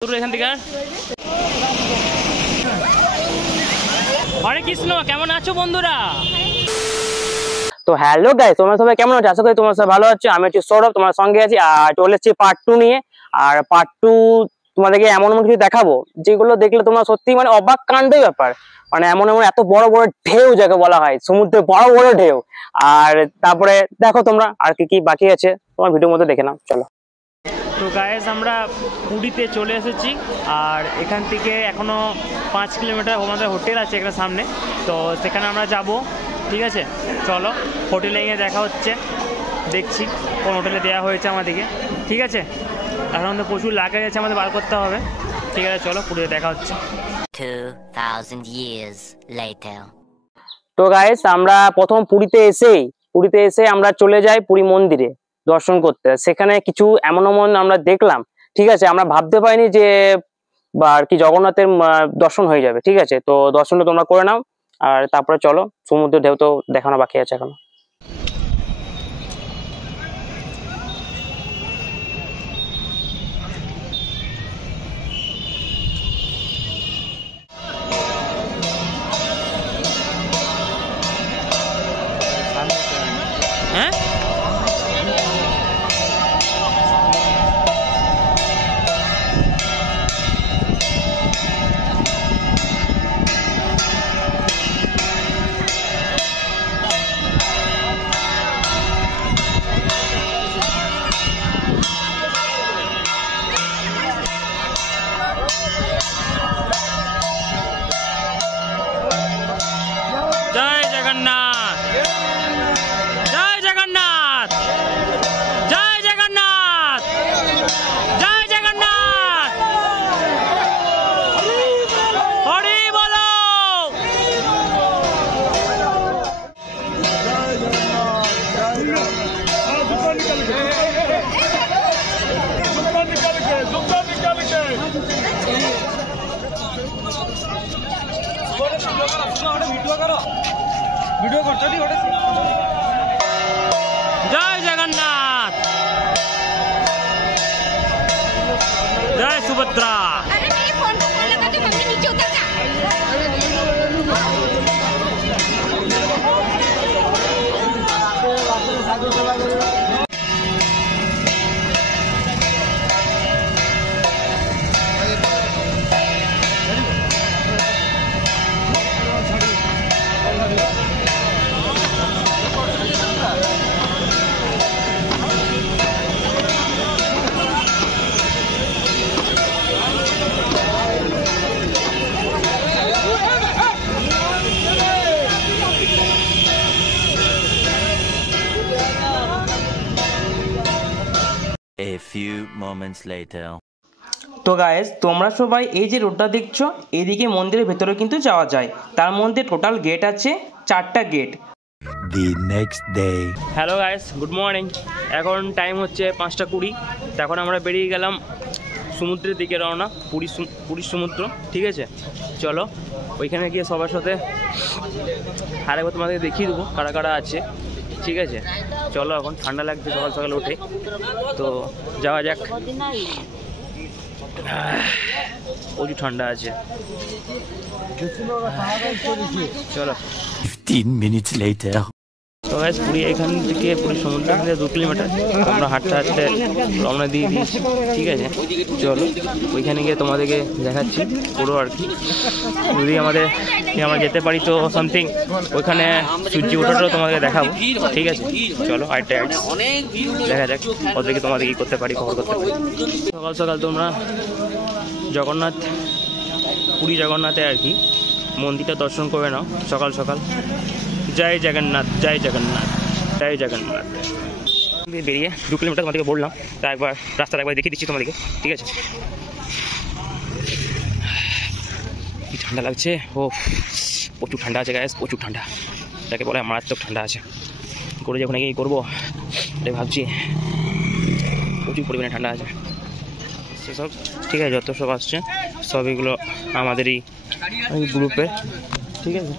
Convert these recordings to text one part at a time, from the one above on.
এখান থেকে হরে কৃষ্ণ, কেমন আছো বন্ধুরা? তো হ্যালো গাইস, তোমরা সবাই কেমন আছো? আশা করি তোমরা সবাই ভালো আছো। আমি হচ্ছে সৌরভ, তোমার সঙ্গে আছি আর চলে এসেছি পার্ট 2 নিয়ে। আর পার্ট 2 তোমাদেরকে এমন এমন কিছু দেখাবো যেগুলো দেখলে তোমরা সত্যি মানে অবাক কাণ্ডই ব্যাপার। মানে এমন এমন এত বড় বড় ঢেউ যাকে বলা হয়, সমুদ্রে বড় বড় ঢেউ। আর তারপরে দেখো তোমরা আর কি কি বাকি আছে তোমার ভিডিওর মধ্যে দেখে নাও, চলো। তো গাইস, আমরা পুরীতে চলে এসেছি আর এখান থেকে এখনো 5 কিলোমিটার আমাদের হোটেল আছে এখানে সামনে, তো সেখানে আমরা যাব। ঠিক আছে, চলো হোটেলে গিয়ে দেখা হচ্ছে, দেখছি কোন হোটেলে দেওয়া হয়েছে আমাদেরকে। ঠিক আছে, এখন তো প্রচুর লাগেজ আছে, আমাদের বার করতে হবে। ঠিক আছে, চলো পুরীতে দেখা হচ্ছে। 2000 years later. তো গাইস, আমরা প্রথম পুরীতে এসে আমরা চলে যাই পুরী মন্দিরে দর্শন করতে। সেখানে কিছু এমন এমন আমরা দেখলাম, ঠিক আছে, আমরা ভাবতে পারিনি যে বা আর কি জগন্নাথের দর্শন হয়ে যাবে। ঠিক আছে, তো দর্শনটা তোমরা করে নাও আর তারপরে চলো। সমুদ্র ঢেউ তো দেখানো বাকি আছে এখনো। হ্যাঁ, জয় জগন্নাথ, জয় জগন্নাথ, জয় জগন্নাথ, জয় জগন্নাথ, হরি বলো। জয় জগন্নাথ, জয় সুভদ্রা। अरे मेरे फोन को फोन लगा के मम्मी नीचे उतर जा। A few moments later. তো গাইস, তোমরা সবাই এই যে রোডটা দেখছো, এইদিকে মন্দিরের ভেতরে কিন্তু যাওয়া যায়। তার মধ্যে টোটাল গেট আছে 4টা gate. The next day. Hello guys, good morning. এখন টাইম হচ্ছে 5:20। তো এখন আমরা বেরিয়ে গেলাম সমুদ্রের দিকে রওনা, পুরীর সমুদ্র। ঠিক আছে, চলো ওইখানে গিয়ে সবার সাথে আরেকবার তোমাদেরকে দেখিয়ে দেবো কারা কারা আছে। ঠিক আছে, চলো। এখন ঠান্ডা লাগছে সকাল সকাল উঠে, তো যাওয়া যাক। প্রচুর ঠান্ডা আছে, চলো। 15 minutes later. তো গাইস, পুরী এখান থেকে পুরীর সমুদ্র থেকে 2 কিলোমিটার আমরা হাঁটতে হাঁটতে রওনা দিয়ে দিয়েছি। ঠিক আছে, চলো ওইখানে গিয়ে তোমাদেরকে দেখাচ্ছি পুরো আর কি। যদি আমরা যেতে পারি তো সামথিং ওইখানে সূর্য ওঠাটাও তোমাদেরকে দেখাবো। ঠিক আছে, চলো আরেকটা দেখা যাক ওদেরকে তোমাদের কি করতে পারি, কভার করতে পারি। সকাল সকাল তোমরা পুরী জগন্নাথে আর কি মন্দিরটা দর্শন করে নাও সকাল সকাল। জয় জগন্নাথ, জয় জগন্নাথ, জয় জগন্নাথ। বেরিয়ে 2 কিলোমিটার তোমাদেরকে বললাম, তা একবার রাস্তাটা একবার দেখিয়ে দিচ্ছি তোমাদেরকে। ঠিক আছে, কি ঠান্ডা লাগছে, ও প্রচুর ঠান্ডা আছে গাইস, প্রচুর ঠান্ডা, যাকে বলে মারাত্মক ঠান্ডা আছে। করে যখন কি করবো এটাই ভাবছি, প্রচুর পরিমাণে ঠান্ডা আছে সেসব। ঠিক আছে, যত সব আসছে সব এগুলো আমাদেরই গ্রুপের। ঠিক আছে,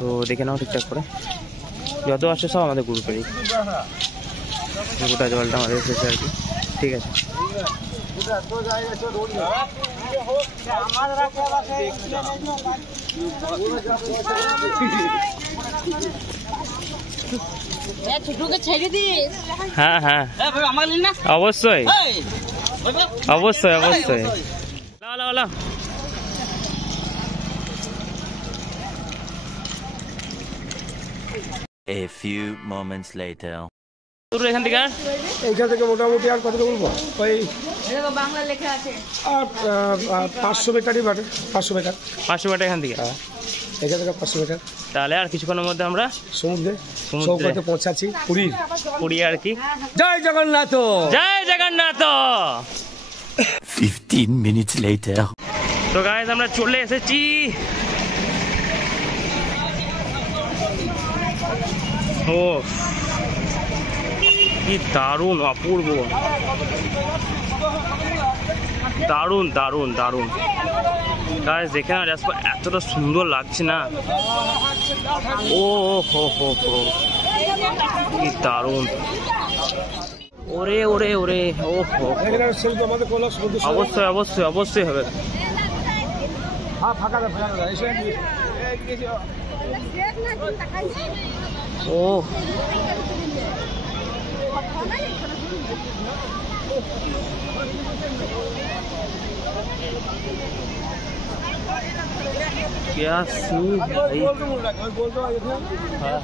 তো দেখে নাও ঠিকঠাক করে, যত আসছে সব আমাদের গ্রুপেরই। গোটা জলটা আমাদের এসেছে আর কি। ঠিক আছে। ছোটকে ছেড়ে দিস। হ্যাঁ হ্যাঁ অবশ্যই অবশ্যই অবশ্যই। A few moments later. এখান থেকে এইখান থেকে মোটামুটি আর কত বলবো ওই বাংলা লেখা আছে। আর 500 মিটারই বাটে, 500 মিটার। 500 মিটার এখান থেকে? হ্যাঁ এখান থেকে 500 মিটার। তাহলে আর কিছুক্ষণের মধ্যে আমরা সমুদ্রে সৌকতে পৌঁছাচ্ছি পুরী আর কি। জয় জগন্নাথ, জয় জগন্নাথ। 15 minutes later. তো গাইস আমরা চলে এসেছি। ও কি দারুণ, অপূর্ব, দারুণ দারুণ দারুণ গাইস। দেখে না জাস্ট এতটা সুন্দর লাগছে না। ও হো হো হো কি দারুণ। ওরে ওরে ওরে ও হো। অবশ্যই অবশ্যই অবশ্যই হবে। ও क्या सीन भाई। हाँ।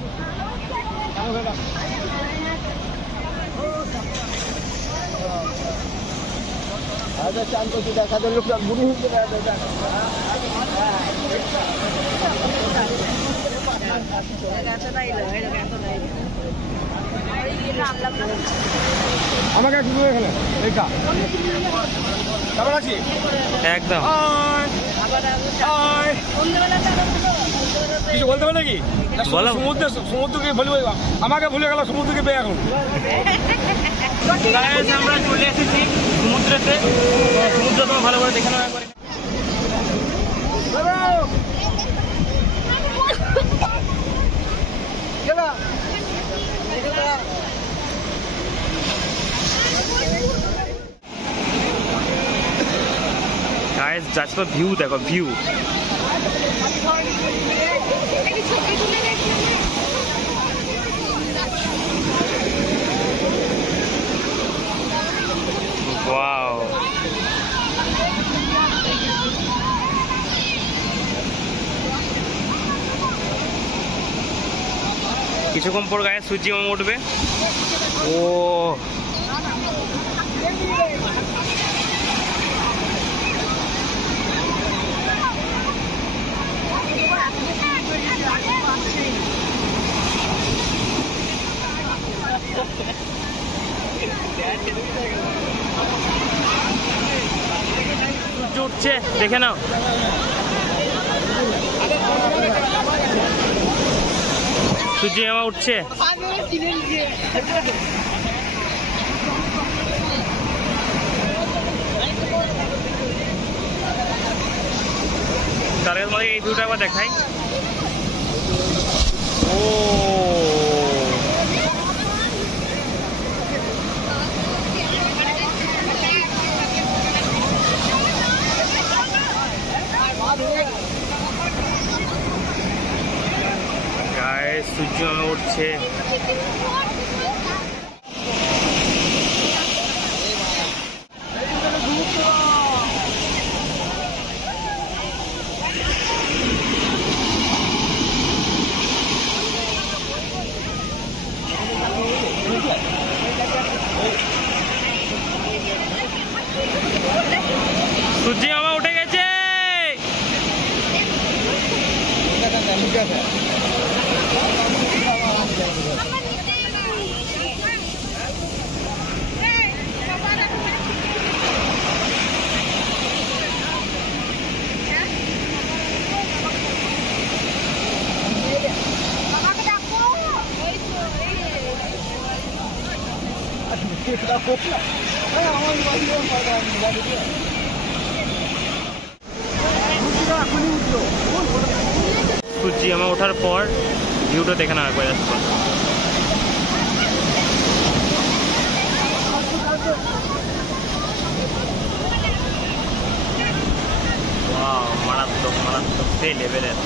দেখা দিল বুড়ি আমাকে একটু এখানে এইটা কেমন আছি একদম। কিছু বলতে পারবে নাকি? বলো। সমুদ্রকে ভুলে আমাকে ভুলে গেল, সমুদ্রকে পেয়ে এখন। আমরা চলে এসেছি সমুদ্রেতে। সমুদ্র তোমার ভালো করে দেখে নেওয়া করে। গাইস জাস্ট ভিউ দেখো, ভিউ। ওয়াও। কিছুক্ষণ পর গায়ে সূর্য উঠবে। ও সূর্য উঠছে, দেখে নাও। সূর্য মামা উঠছে। তাহলে তোমাদের এই ভিউটা আবার দেখাই। ও গায়ে সূর্য উঠছে। সূর্য মামা উঠে গেছে। সূর্য মামা ওঠার পর ভিউটা দেখে না একবার যাচ্ছে। মারাত্মক সেই লেভেলের।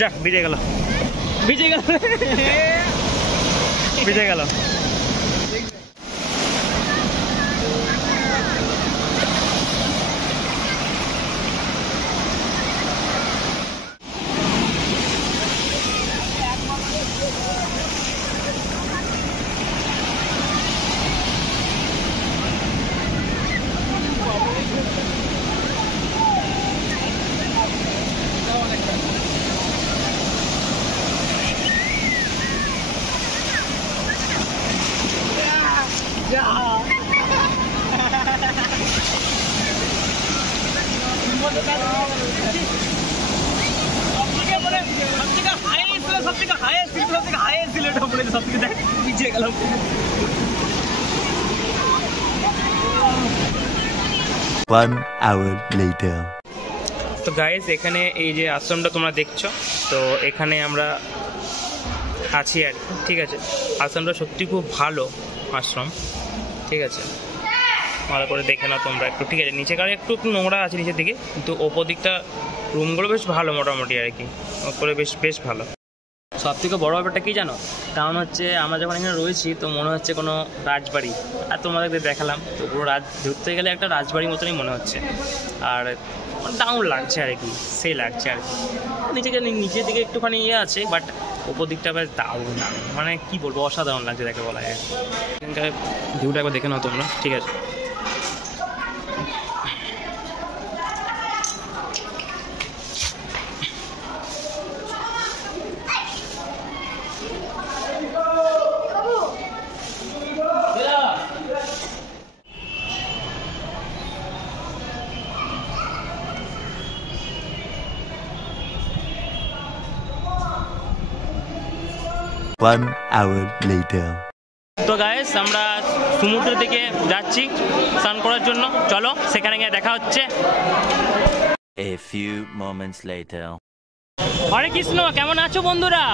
যাক ভিজে গেল, ভিজে গেল, ভিজে গেল। One hour later. তো গাইস এখানে এই যে আশ্রমটা তোমরা দেখছো, তো এখানে আমরা আছি আর কি, ঠিক আছে। আশ্রমটা সত্যি খুব ভালো আশ্রম, ঠিক আছে, ভালো করে দেখে নাও তোমরা একটু, ঠিক আছে। নিচে কারে একটু নোংরা আছে নিচের দিকে, কিন্তু ওপর দিকটা রুমগুলো বেশ ভালো মোটামুটি আর কি, ওপরে বেশ বেশ ভালো। সব থেকে বড়ো ব্যাপারটা কী জানো, কারণ হচ্ছে আমরা যখন এখানে রয়েছি তো মনে হচ্ছে কোনো রাজবাড়ি, আর তোমাদেরকে দেখালাম তো পুরো ধরতে গেলে একটা রাজবাড়ির মতনই মনে হচ্ছে, আর দারুণ লাগছে আর কি, সেই লাগছে আর কি। নিচের দিকে একটুখানি ইয়ে আছে, বাট ওপর দিকটা বেশ দারুণ, মানে কী বলবো, অসাধারণ লাগছে দেখে বলা যায়। এখানকার ভিউটা একবার দেখে নাও তোমরা, ঠিক আছে। One hour later. তো গাইস আমরা সমুদ্রের দিকে যাচ্ছি স্নান করার জন্য, চলো সেখানে গিয়ে দেখা হচ্ছে। A few moments later. হরে কৃষ্ণ, কেমন আছো বন্ধুরা?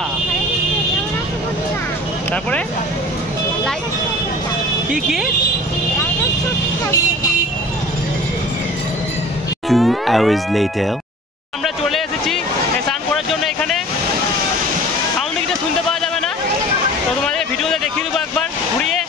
তারপরে কি কি 2 hours later. আমরা চলে এসেছি স্নান করার জন্য। এখানে সাউন্ড কিছু শুনতে পাওয়া যাবে না, তো তোমাদের ভিডিওতে দেখিয়ে দেবো একবার ঘুরিয়ে।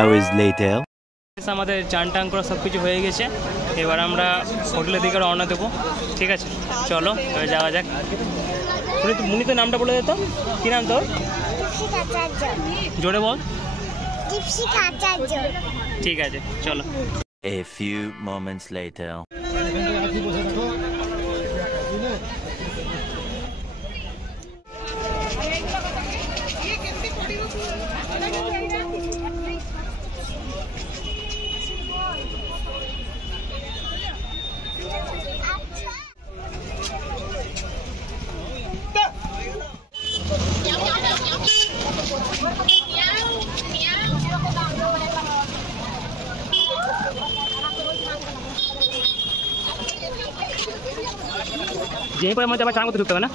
hours later. আমাদের চান টান করা সব কিছু হয়ে গেছে, এবার আমরা হোটেলের দিকে রওনা দেবো, ঠিক আছে। চলো এবার যাওয়া যাক। মুনি তো নামটা বলে দিত, কি নাম তোর? জোরে বল। ঠিক আছে চলো। A few moments later. যেই পরে মধ্যে আবার চান করতে ঢুকতে হবে না?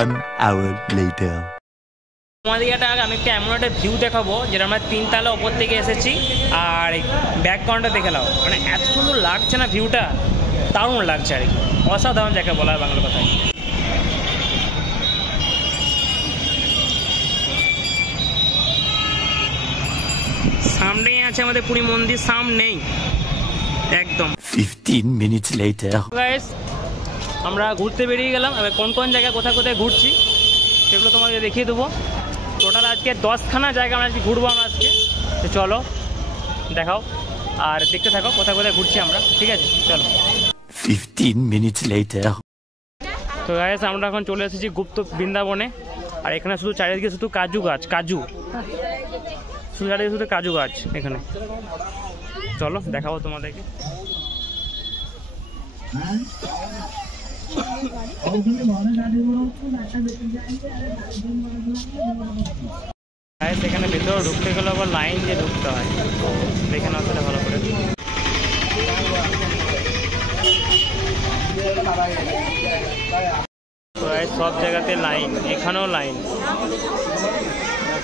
One hour later. আমাদের এটা আমি একটা এমন একটা ভিউ দেখাবো যেটা আমরা 3 তলা ওপর থেকে এসেছি, আর ব্যাকগ্রাউন্ডটা দেখে নাও, মানে এত সুন্দর লাগছে না ভিউটা, দারুণ লাগছে আর কি, অসাধারণ যাকে বলা হয় বাংলা কথায়। সামনেই আছে আমাদের পুরী মন্দির, সামনেই একদম। 15 minutes later. গাইস আমরা ঘুরতে বেরিয়ে গেলাম, এবার কোন কোন জায়গায় কোথায় কোথায় ঘুরছি সেগুলো তোমাকে দেখিয়ে দেবো। টোটাল আজকে 10খানা জায়গা আমরা আজকে ঘুরবো আমরা আজকে, তো চলো দেখাও আর দেখতে থাকো কোথায় কোথায় ঘুরছি আমরা, ঠিক আছে চলো। 15 minutes later. তো গাইস আমরা এখন চলে এসেছি গুপ্ত বৃন্দাবনে, আর এখানে শুধু চারিদিকে শুধু কাজু গাছ, কাজু শুধু চারিদিকে শুধু কাজু গাছ এখানে, চলো দেখাবো তোমাদেরকে। এখানে ভেতরে ঢুকতে গেলে আবার লাইন দিয়ে ঢুকতে হয়, দেখে নাও সেটা ভালো করে। সব জায়গাতে লাইন, এখানেও লাইন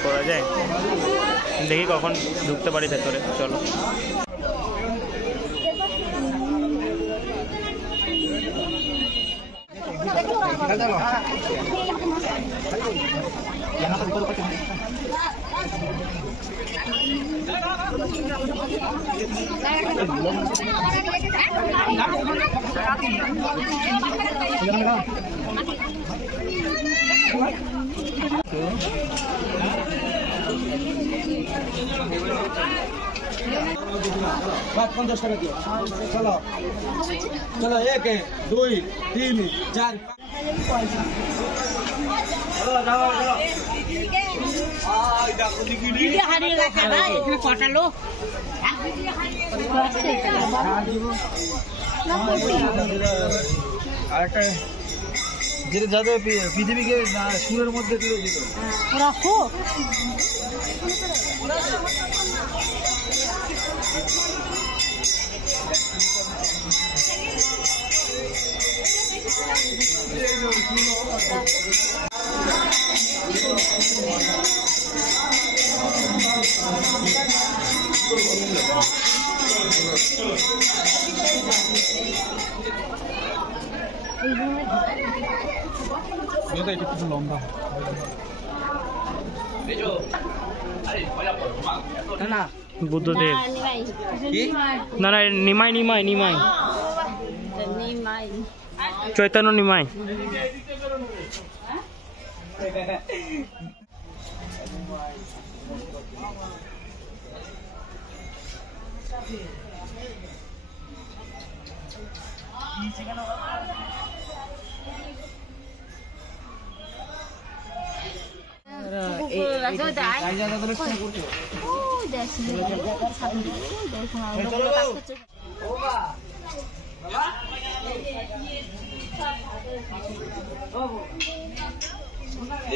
করা যায়, দেখি কখন ঢুকতে পারি ভেতরে, চলো। চলো চলো 1 2 3 4 হারিয়ে গেছে ভাই, এখানে কটা লোক আরেকটা যেটা যাদের পৃথিবীকে সুরের মধ্যে তুলে দিল রাখো। এটা একটু লম্বা না বুদ্ধদেব, না না নিমাই নিমাই নিমাই চৈতন্য নিমাই।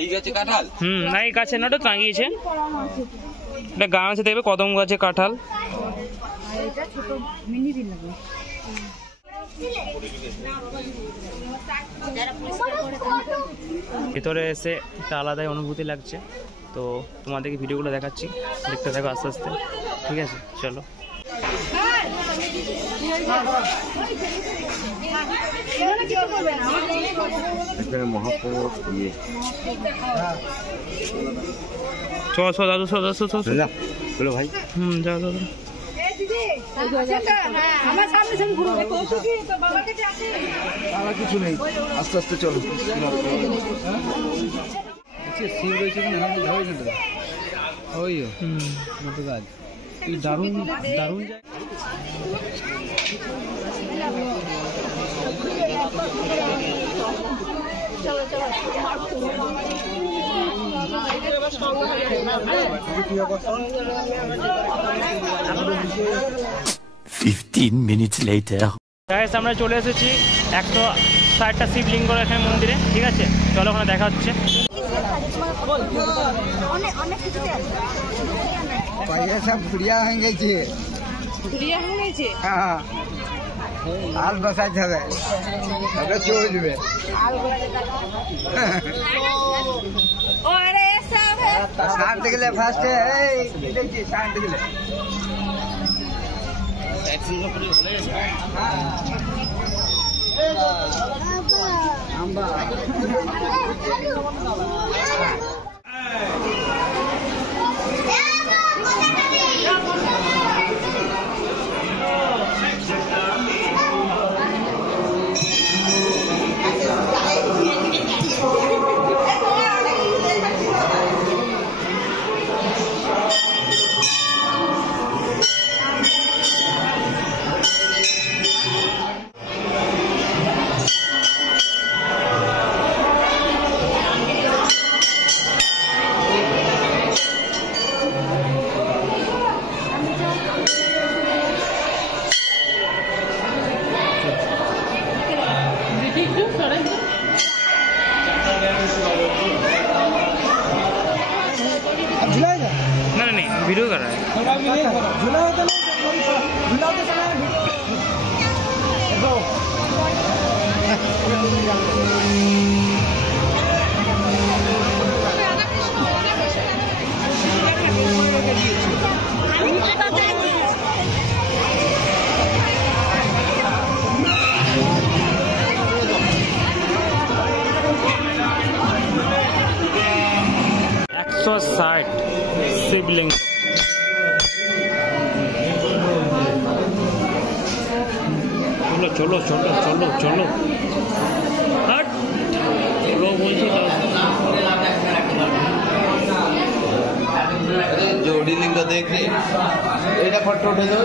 এই গাছে কাঁঠাল, না এই গাছে না, ওটা টাঙিয়েছে, এটা গাছ আছে দেখবে, কদম গাছে কাঁঠাল। ভিতরে এসে একটা আলাদাই অনুভূতি লাগছে, তো তোমাদেরকে ভিডিওগুলো দেখাচ্ছি, দেখতে থাকো আস্তে আস্তে, ঠিক আছে চলো। চলো দাদু, চলো ভাই, যাও দাদু। কিছু নেই, আস্তে আস্তে চলো। সিং রয়েছে কিনা ওই গাছ, দারুণ দারুণ। minutes later. গাইস আমরা চলে এসেছি 160টা শিবলিঙ্গ এখানে মন্দিরে, ঠিক আছে চলো ওখানে দেখা হচ্ছে। সব ঘুরিয়া হয়ে গেছে, হ্যাঁ আল বসাইতে হবে, ওটা চলবে। শান্তি গেলে ফার্স্টে শান্তি গেলে नहीं वीडियो कर रहा है। शिवलिंग चलो चलो चलो चलो हट लोग जोड़ी लिंग देख रही एटा फोटो उठे दो।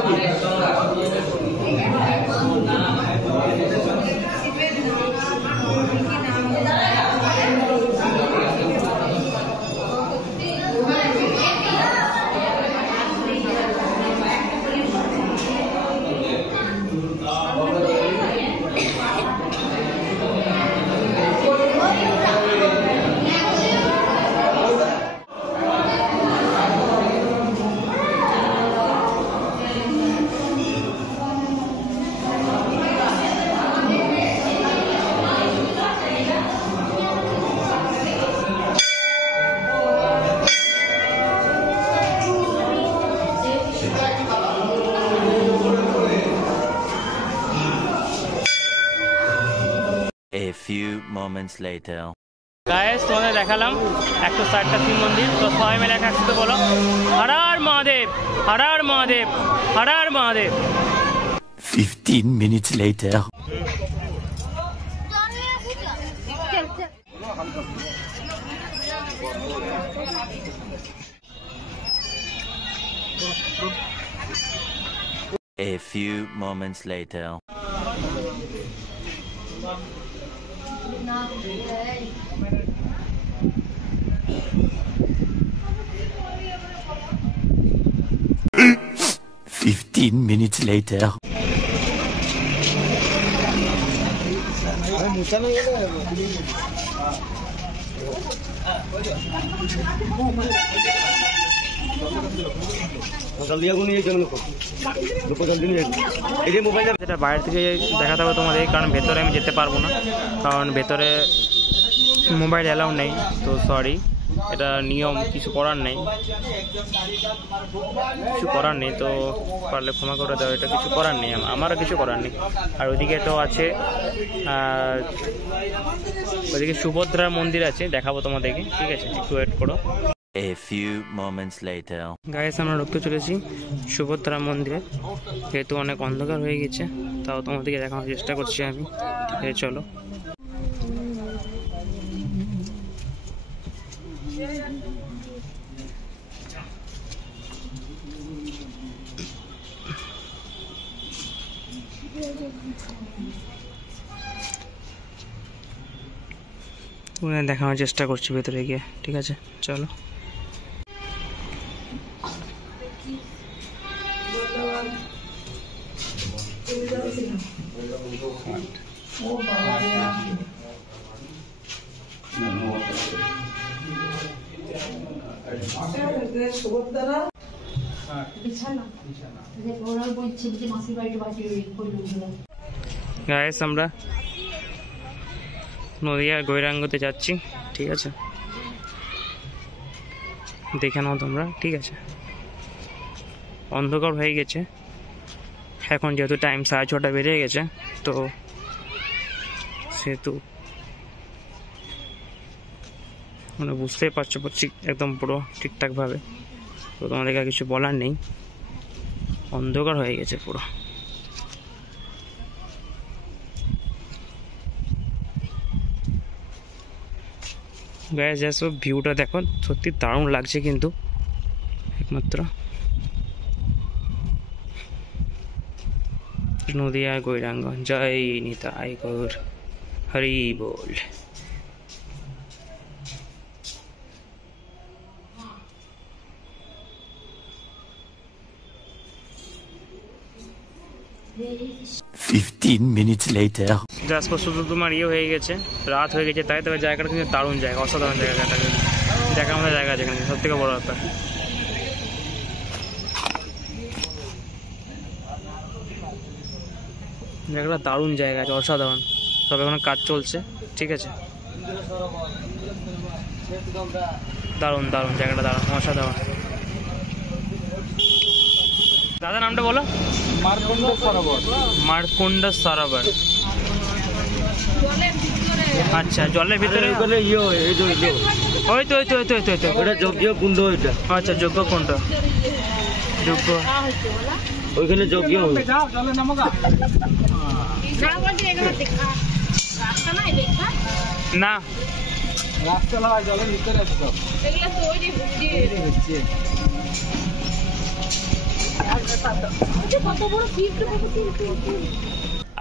A few moments later. Guys তোমাদের দেখালাম 160টা শিব মন্দির, তো সবাই মিলে একসাথে বলো Har Har Mahadev, Har Har Mahadev, Har Har Mahadev. 15 minutes later. A few moments later. Minutes later. এটা বাইরে থেকে দেখাতে হবে তোমাদের, কারণ ভেতরে আমি যেতে পারবো না, কারণ ভেতরে মোবাইল অ্যালাউ নেই। তো সরি, এটা নিয়ম, কিছু করার নেই, কিছু করার নেই। তো পারলে ক্ষমা করে দাও, এটা কিছু করার নেই, আমারও কিছু করার নেই। আর ওইদিকে তো আছে, ওইদিকে সুভদ্রার মন্দির আছে, দেখাবো তোমাদেরকে, ঠিক আছে একটু ওয়েট করো। A few moments later. Guys আমরা ঢুকতে চলেছি সুভদ্রা মন্দিরে, যেহেতু অনেক অন্ধকার হয়ে গেছে, তাও তোমাদেরকে দেখানোর চেষ্টা করছি আমি। চলো। দেখানোর চেষ্টা করছি ভেতরে গিয়ে, ঠিক আছে চলো। গাইস আমরা নদিয়ার গৈরাঙ্গতে যাচ্ছি, ঠিক আছে দেখে নাও তোমরা, ঠিক আছে। অন্ধকার হয়ে গেছে এখন, যেহেতু টাইম 6:30 বেজে গেছে, তো সেহেতু মানে বুঝতেই পারছো একদম পুরো ঠিকঠাকভাবে, তো তোমাদেরকে আর কিছু বলার নেই, অন্ধকার হয়ে গেছে পুরো। গাইস জাস্ট ভিউটা দেখো, সত্যি দারুণ লাগছে কিন্তু একমাত্র। নদিয়া গৈরাঙ্গ, জয় নিতাই গৌর হরি বল। minutes later. জাস্ট শুধু তোমার হয়ে গেছে, রাত হয়ে গেছে, তাই তবে জায়গাটা কিন্তু দারুণ জায়গা, অসাধারণ জায়গাটা, দেখার মতো জায়গা আছে এখানে, সব থেকে বড় ব্যাপার। জায়গাটা দারুণ জায়গা আছে, অসাধারণ। সব এখন কাজ চলছে, ঠিক আছে দারুণ দারুণ জায়গাটা, দারুণ অসাধারণ। দাদা নামটা বলো। মারকুন্ড সরোবর। আচ্ছা জলের ভিতরে ওই তো যজ্ঞ কুণ্ড, ওইটা আচ্ছা যজ্ঞ কুণ্ড, যজ্ঞ ওইখানে যজ্ঞ না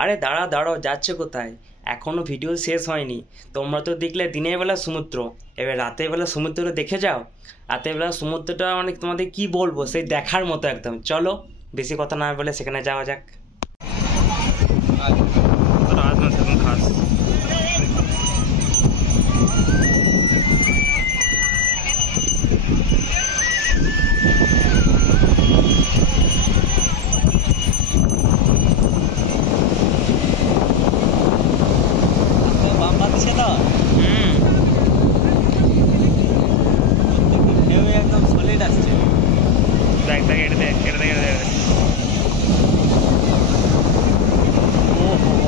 আরে দাঁড়াও যাচ্ছে কোথায়? এখনো ভিডিও শেষ হয়নি। তোমরা তো দেখলে দিনের বেলা সমুদ্র, এবার রাতের বেলা সমুদ্র দেখে যাও। রাতের বেলা সমুদ্রটা মানে তোমাদের কি বলবো, সেই দেখার মতো একদম। চলো বেশি কথা না বলে সেখানে যাওয়া যাক। খাস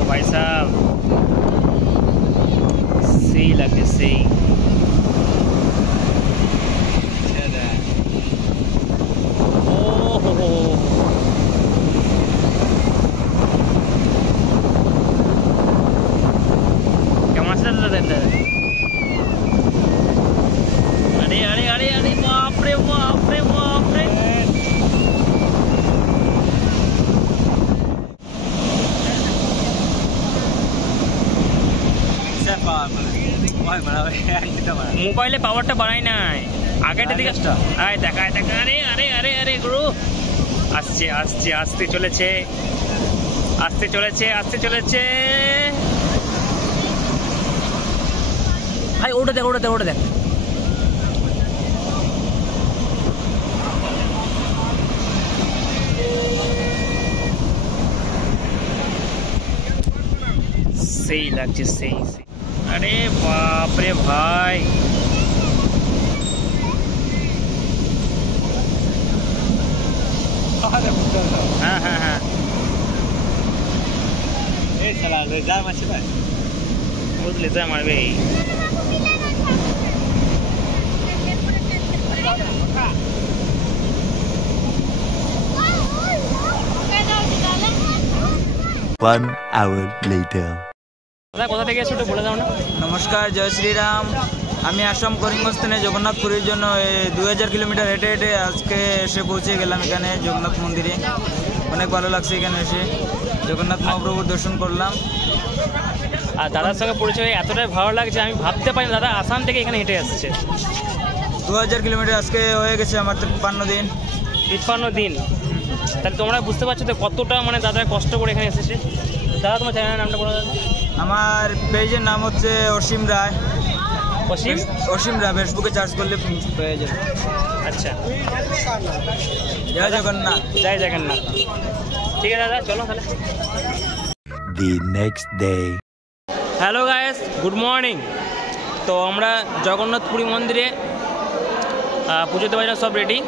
भाई साहब सही लगे सही। क्या मस्त अंदर अरे अरे अरे अरे बाप रे बाप रे बाप रे। মোবাইলে পাওয়ারটা বাড়াই নাই, আগেটা দিকে আয় দেখা দেখা। আরে আরে আরে আরে গুরু আসছে আসছে আসতে চলেছে আসতে চলেছে আসতে চলেছে। ভাই ওটা দেখ ওটা দেখ ওটা দেখ। সেই লাগছে সেই। अरे बाप रे भाई हाँ हाँ हाँ चला जा मछली बहुत लेता है हमारे भाई। One hour later. কোথা থেকে এসে বলে দাও না। নমস্কার, জয় শ্রীরাম। আমি আসাম করিমগঞ্জে জগন্নাথপুরের জন্য 2000 কিলোমিটার হেঁটে হেঁটে আজকে এসে পৌঁছে গেলাম এখানে জগন্নাথ মন্দিরে। অনেক ভালো লাগছে এখানে এসে। জগন্নাথ মহাপ্রভুর দর্শন করলাম। আর দাদার সঙ্গে পরিচয় এতটাই ভালো লাগছে, আমি ভাবতে পারি দাদা আসাম থেকে এখানে হেঁটে আসছে। 2000 কিলোমিটার আজকে হয়ে গেছে আমার 53 দিন। 53 দিন, তাহলে তোমরা বুঝতে পারছো তো কতটা মানে দাদা কষ্ট করে এখানে এসেছে। দাদা তোমার চ্যানেলের নামটা বলো দাদা। আমার পেজের নাম হচ্ছে অসীম রায়। অসীম অসীম রায়, ফেসবুকে সার্চ করলে পেয়ে যাবে। আচ্ছা, জয় জগন্নাথ। জয় জগন্নাথ। ঠিক আছে দাদা, চলো তাহলে। The next day. Hello guys, good morning. তো আমরা জগন্নাথ পুরী মন্দিরে পুজোতে বাজার সব রেডি,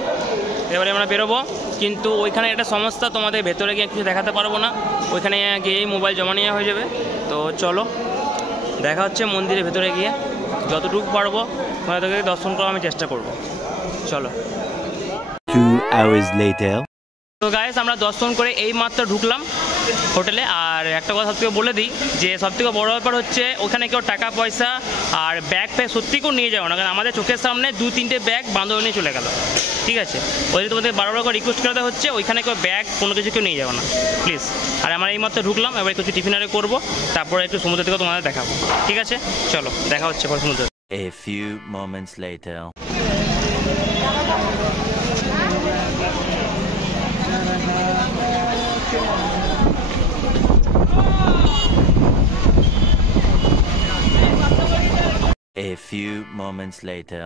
এবারে আমরা বেরোবো। কিন্তু ওইখানে একটা সমস্যা, তোমাদের ভেতরে গিয়ে কিছু দেখাতে পারবো না, ওইখানে গিয়েই মোবাইল জমা নেওয়া হয়ে যাবে। তো চলো দেখা হচ্ছে মন্দিরের ভেতরে গিয়ে, যতটুকু পারবো তোমাদেরকে দর্শন করার আমি চেষ্টা করব। চলো। 2 hours later. তো গাইস, আমরা দর্শন করে এই মাত্র ঢুকলাম হোটেলে। আর একটা কথা সবথেকে বলে দিই যে সবথেকে বড় ব্যাপার হচ্ছে ওখানে কেউ টাকা পয়সা আর ব্যাগ ফ্যাগ সত্যি কেউ নিয়ে যাবো না, কারণ আমাদের চোখের সামনে 2-3টে ব্যাগ বান্ধব নিয়ে চলে গেল। ঠিক আছে, ওই যে তোমাদের বারবার করে রিকোয়েস্ট করাতে হচ্ছে ওইখানে কেউ ব্যাগ কোনো কিছু কেউ নিয়ে যাবো না প্লিজ। আর আমরা এই মাত্র ঢুকলাম, এবার কিছু টিফিনারে করবো, তারপরে একটু সমুদ্র থেকে তোমাদের দেখাবো। ঠিক আছে, চলো দেখা হচ্ছে পরে সমুদ্র। A few moments later. A few moments later.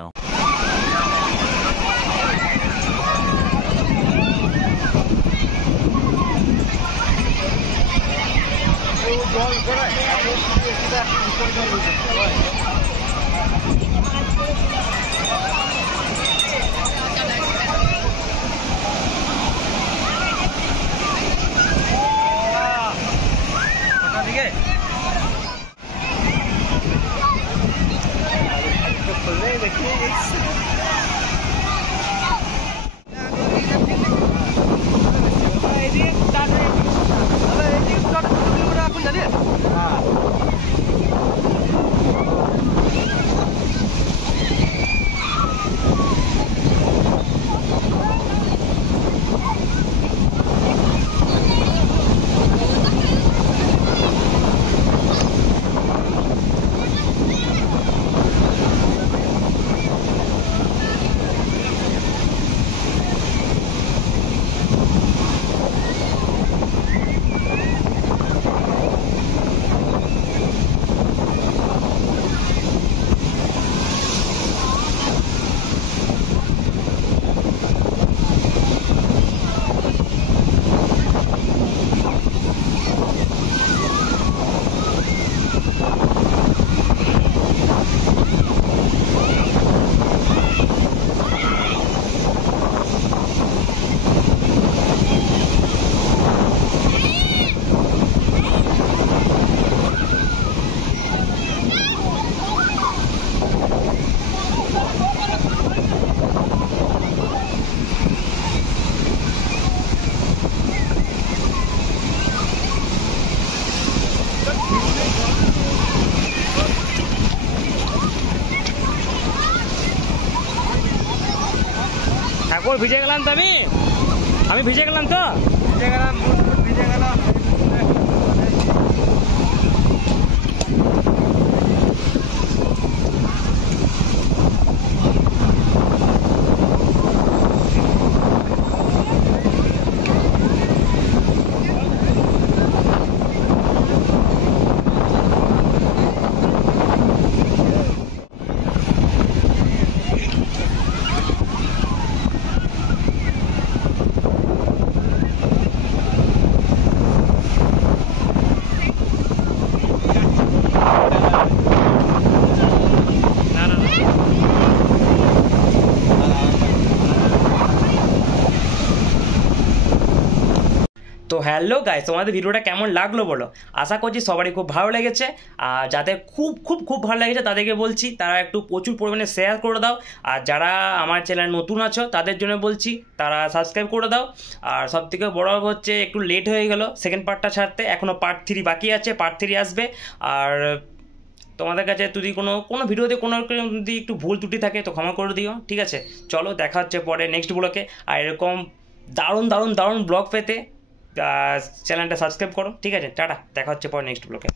ঠাকুর ভিজে গেলাম তো, আমি ভিজে গেলাম তো, ভিজে গেলাম। তো হ্যালো গাইস, তোমাদের ভিডিওটা কেমন লাগলো বলো। আশা করছি সবারই খুব ভালো লেগেছে। আর যাদের খুব ভালো লেগেছে তাদেরকে বলছি তারা একটু প্রচুর পরিমাণে শেয়ার করে দাও। আর যারা আমার চ্যানেল নতুন আছো তাদের জন্য বলছি তারা সাবস্ক্রাইব করে দাও। আর সবথেকে বড় হচ্ছে একটু লেট হয়ে গেল সেকেন্ড পার্টটা ছাড়তে, এখনও পার্ট 3 বাকি আছে, পার্ট 3 আসবে। আর তোমাদের কাছে যদি কোনো ভিডিওতে কোনো যদি একটু ভুল ত্রুটি থাকে তো ক্ষমা করে দিও। ঠিক আছে, চলো দেখা হচ্ছে পরে নেক্সট ব্লগে। আর এরকম দারুণ ব্লগ পেতে চ্যানেলটা সাবস্ক্রাইব করো, ঠিক আছে? টাটা, দেখা হচ্ছে পরে নেক্সট ব্লগে।